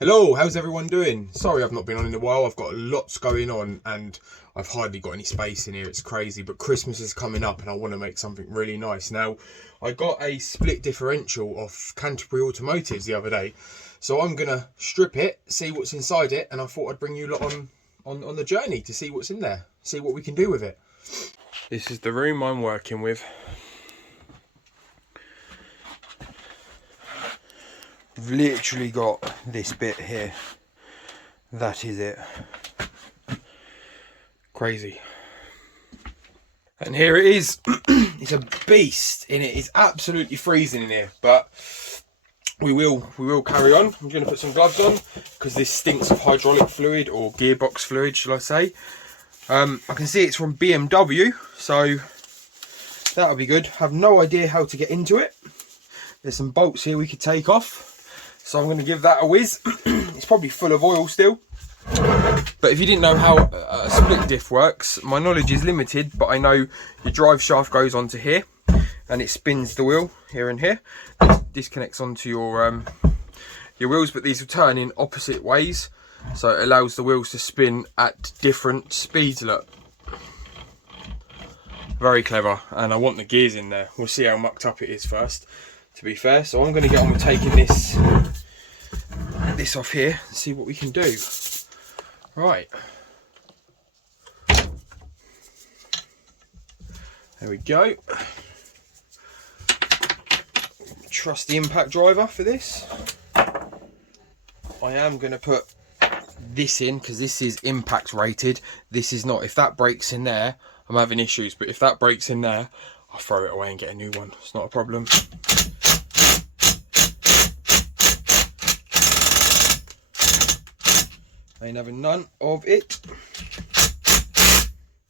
Hello, how's everyone doing? Sorry I've not been on in a while. I've got lots going on and I've hardly got any space in here. It's crazy, but Christmas is coming up and I want to make something really nice. Now, I got a split differential off Canterbury Automotives the other day. So I'm going to strip it, see what's inside it, and I thought I'd bring you lot on the journey to see what's in there, see what we can do with it. This is the room I'm working with. I've literally got this bit here. That is it. Crazy. And here it is. It's a beast in it. It's absolutely freezing in here, but we will carry on. I'm going to put some gloves on because this stinks of hydraulic fluid, or gearbox fluid, shall I say. I can see it's from BMW, so that'll be good. Have no idea how to get into it. There's some bolts here we could take off. So I'm going to give that a whiz. It's probably full of oil still. But if you didn't know how a split diff works, my knowledge is limited, but I know your drive shaft goes onto here and it spins the wheel here and here. This disconnects onto your wheels, but these will turn in opposite ways. So it allows the wheels to spin at different speeds. Look. Very clever. And I want the gears in there. We'll see how mucked up it is first, to be fair. So I'm going to get on with taking this off here and see what we can do. Right, there we go. Trust the impact driver for this. I am going to put this in because this is impact rated. This is not. If that breaks in there, I'm having issues, but if that breaks in there, I'll throw it away and get a new one. It's not a problem. Ain't having none of it.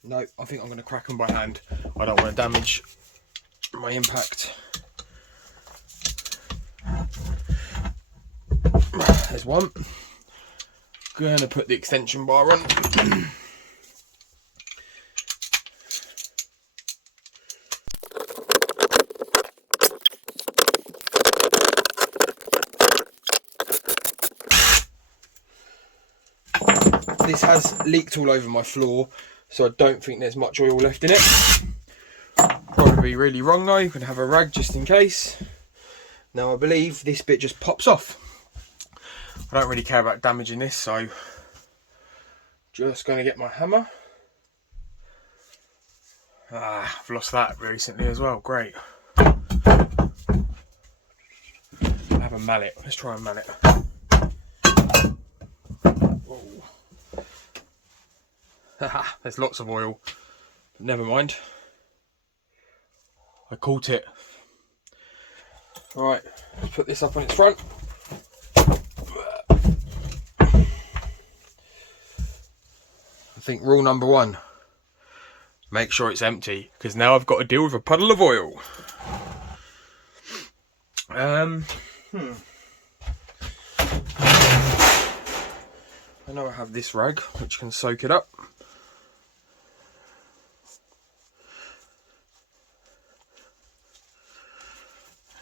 No, I think I'm going to crack them by hand. I don't want to damage my impact. There's one. Going to put the extension bar on. This has leaked all over my floor, so I don't think there's much oil left in it. Probably really wrong though. You can have a rag just in case. Now I believe this bit just pops off. I don't really care about damaging this, so just going to get my hammer. I've lost that recently as well. Great. I have a mallet. Let's try a mallet. There's lots of oil, but never mind. I caught it. Right, let's put this up on its front. I think rule number one, make sure it's empty, because now I've got to deal with a puddle of oil. I know I have this rag which can soak it up.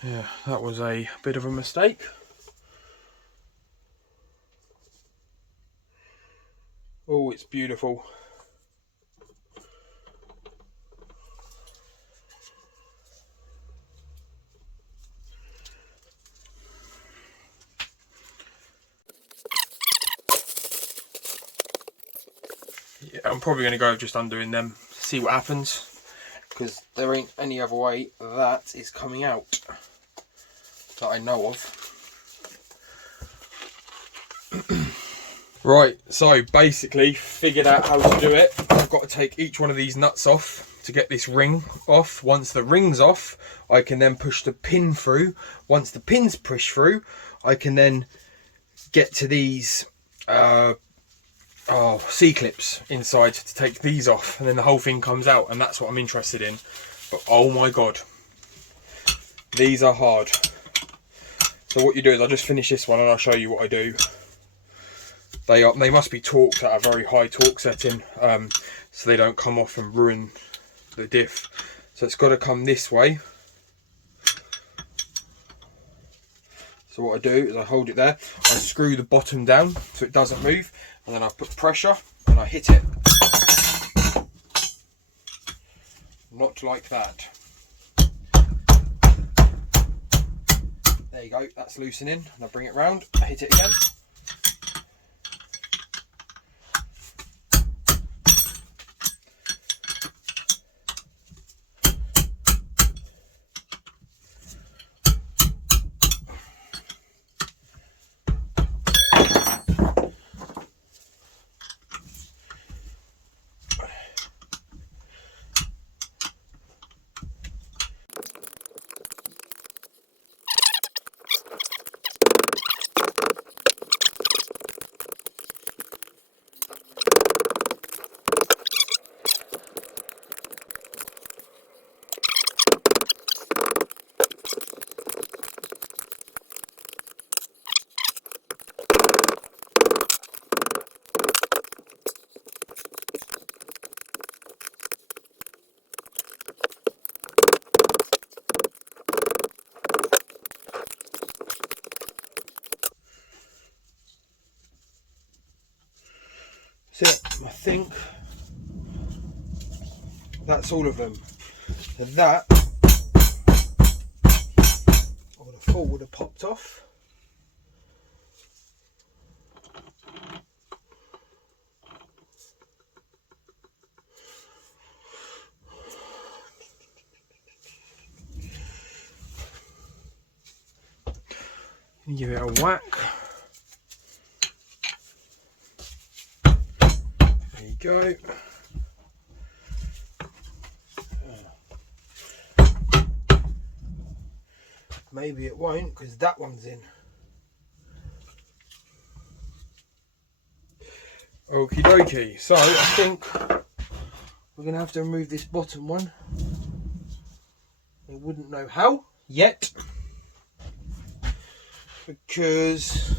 Yeah, that was a bit of a mistake. Oh, it's beautiful. Yeah, I'm probably going to go just undoing them, see what happens, because there ain't any other way that is coming out that I know of. Right, so basically figured out how to do it. I've got to take each one of these nuts off to get this ring off. Once the ring's off, I can then push the pin through. Once the pin's pushed through, I can then get to these C-clips inside to take these off, and then the whole thing comes out, and that's what I'm interested in. But oh my god, these are hard. So what you do is I'll just finish this one and I'll show you what I do. They must be torqued at a very high torque setting, so they don't come off and ruin the diff. So it's got to come this way. So what I do is I hold it there, I screw the bottom down so it doesn't move, and then I put pressure and I hit it. Not like that. There you go, that's loosening, and I bring it round, I hit it again. So I think that's all of them. So that I would have thought would have popped off. Give it a whack. There you go. Maybe it won't because that one's in. Okie dokie. So I think we're going to have to remove this bottom one. I wouldn't know how yet, because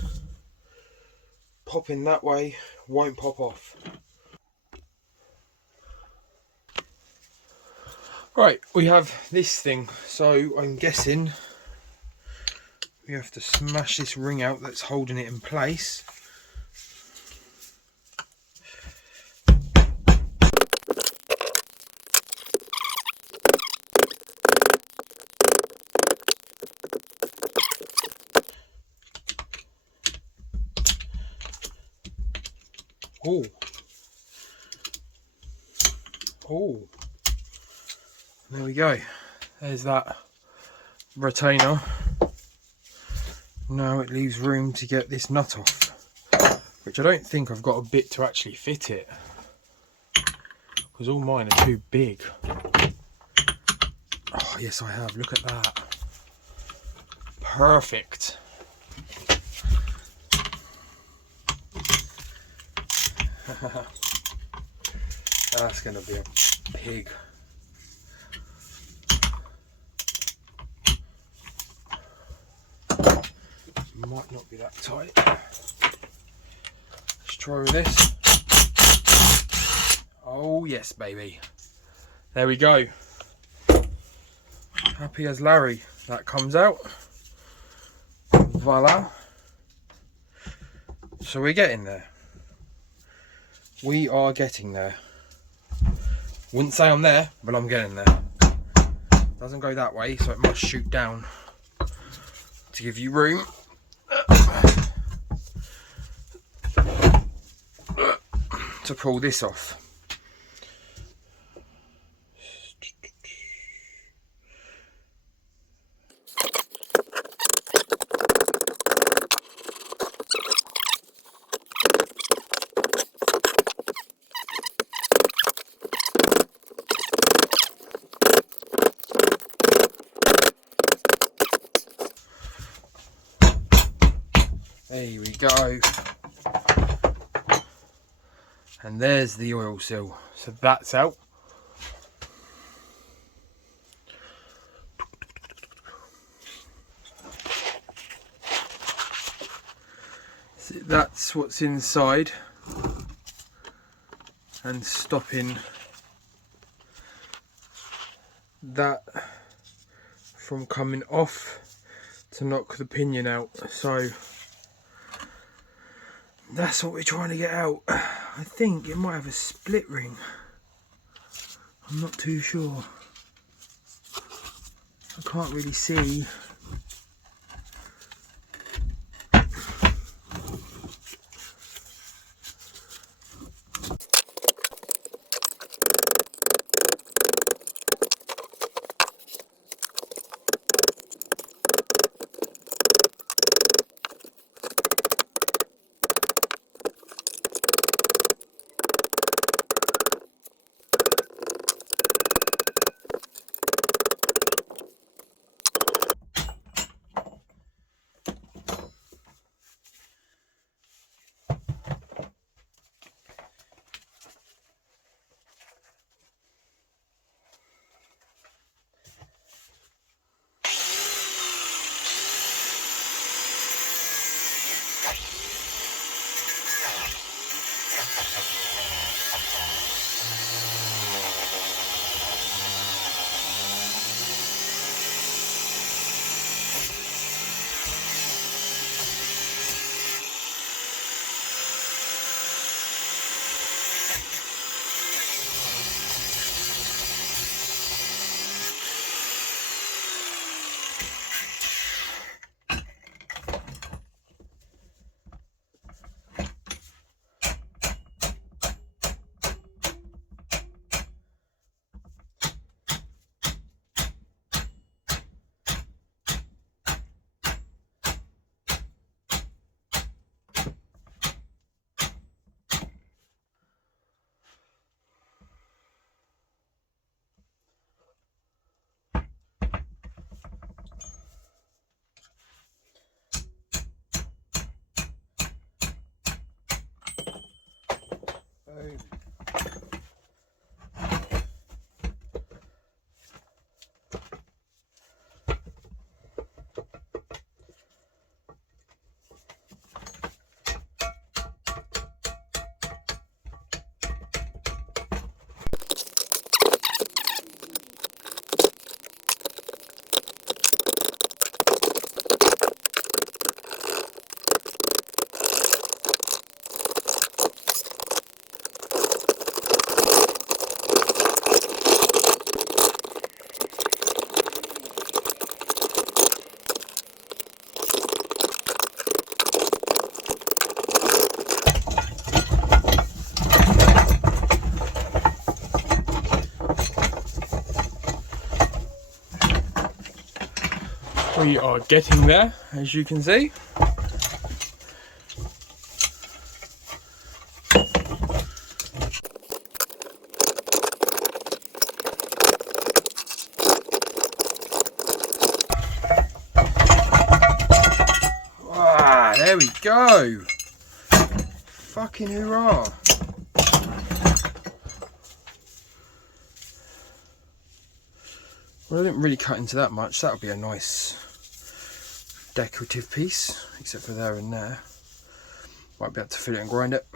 popping that way won't pop off. Right, we have this thing, so I'm guessing we have to smash this ring out that's holding it in place. Oh. Oh. There we go. There's that retainer. Now it leaves room to get this nut off, which I don't think I've got a bit to actually fit it, because all mine are too big. Oh yes I have, look at that. Perfect. That's going to be a pig. Might not be that tight. Let's try with this. Oh yes baby. There we go. Happy as Larry. That comes out. Voila. So we're getting there. We are getting there. Wouldn't say I'm there, but I'm getting there. Doesn't go that way, so it must shoot down to give you room. To pull this off. There we go. And there's the oil seal. So that's out. So that's what's inside and stopping that from coming off to to knock the pinion out. So that's what we're trying to get out. I think it might have a split ring. I'm not too sure. I can't really see. We are getting there, as you can see. Ah, there we go. Fucking hurrah. Well, I didn't really cut into that much. That would be a nice decorative piece, except for there and there. Might be able to fit it and grind it.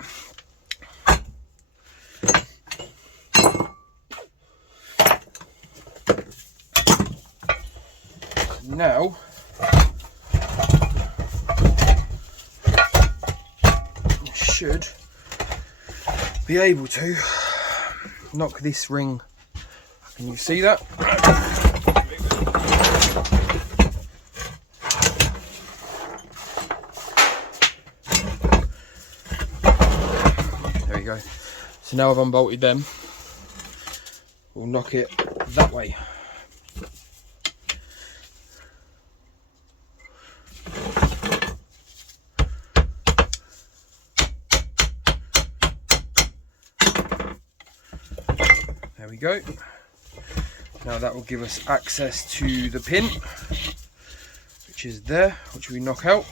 Now I should be able to knock this ring. Can you see that? There we go. So now I've unbolted them. We'll knock it that way. There we go. Now that will give us access to the pin, which is there, which we knock out.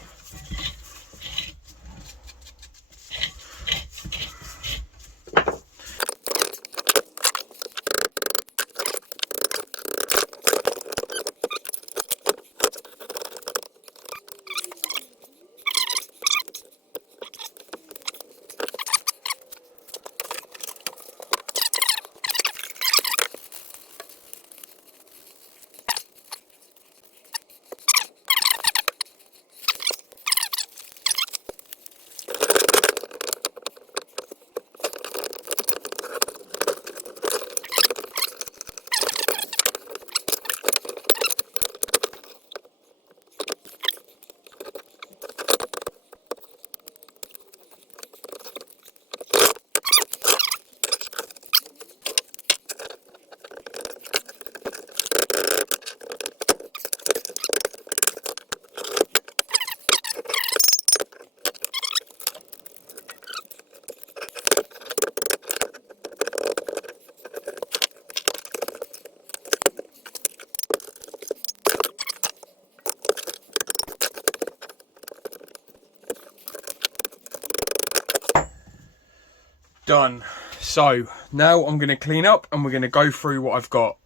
done. So now I'm going to clean up and we're going to go through what I've got.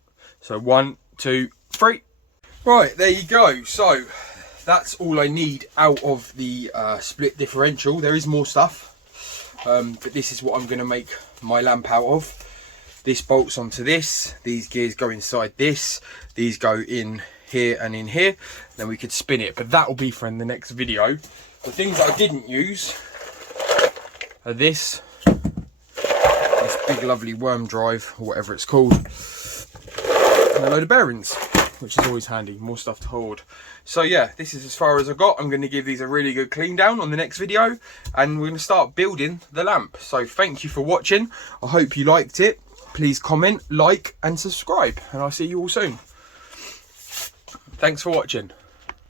So 1, 2, 3. Right, there you go. So that's all I need out of the split differential. There is more stuff, but this is what I'm going to make my lamp out of. This bolts onto this, these gears go inside this, these go in here and in here, then we could spin it, but that will be for in the next video. The things that I didn't use are this big lovely worm drive, or whatever it's called, and a load of bearings, which is always handy, more stuff to hold. So yeah, this is as far as I got. I'm going to give these a really good clean down on the next video, and we're going to start building the lamp. So thank you for watching. I hope you liked it. Please comment, like and subscribe, and I'll see you all soon. Thanks for watching.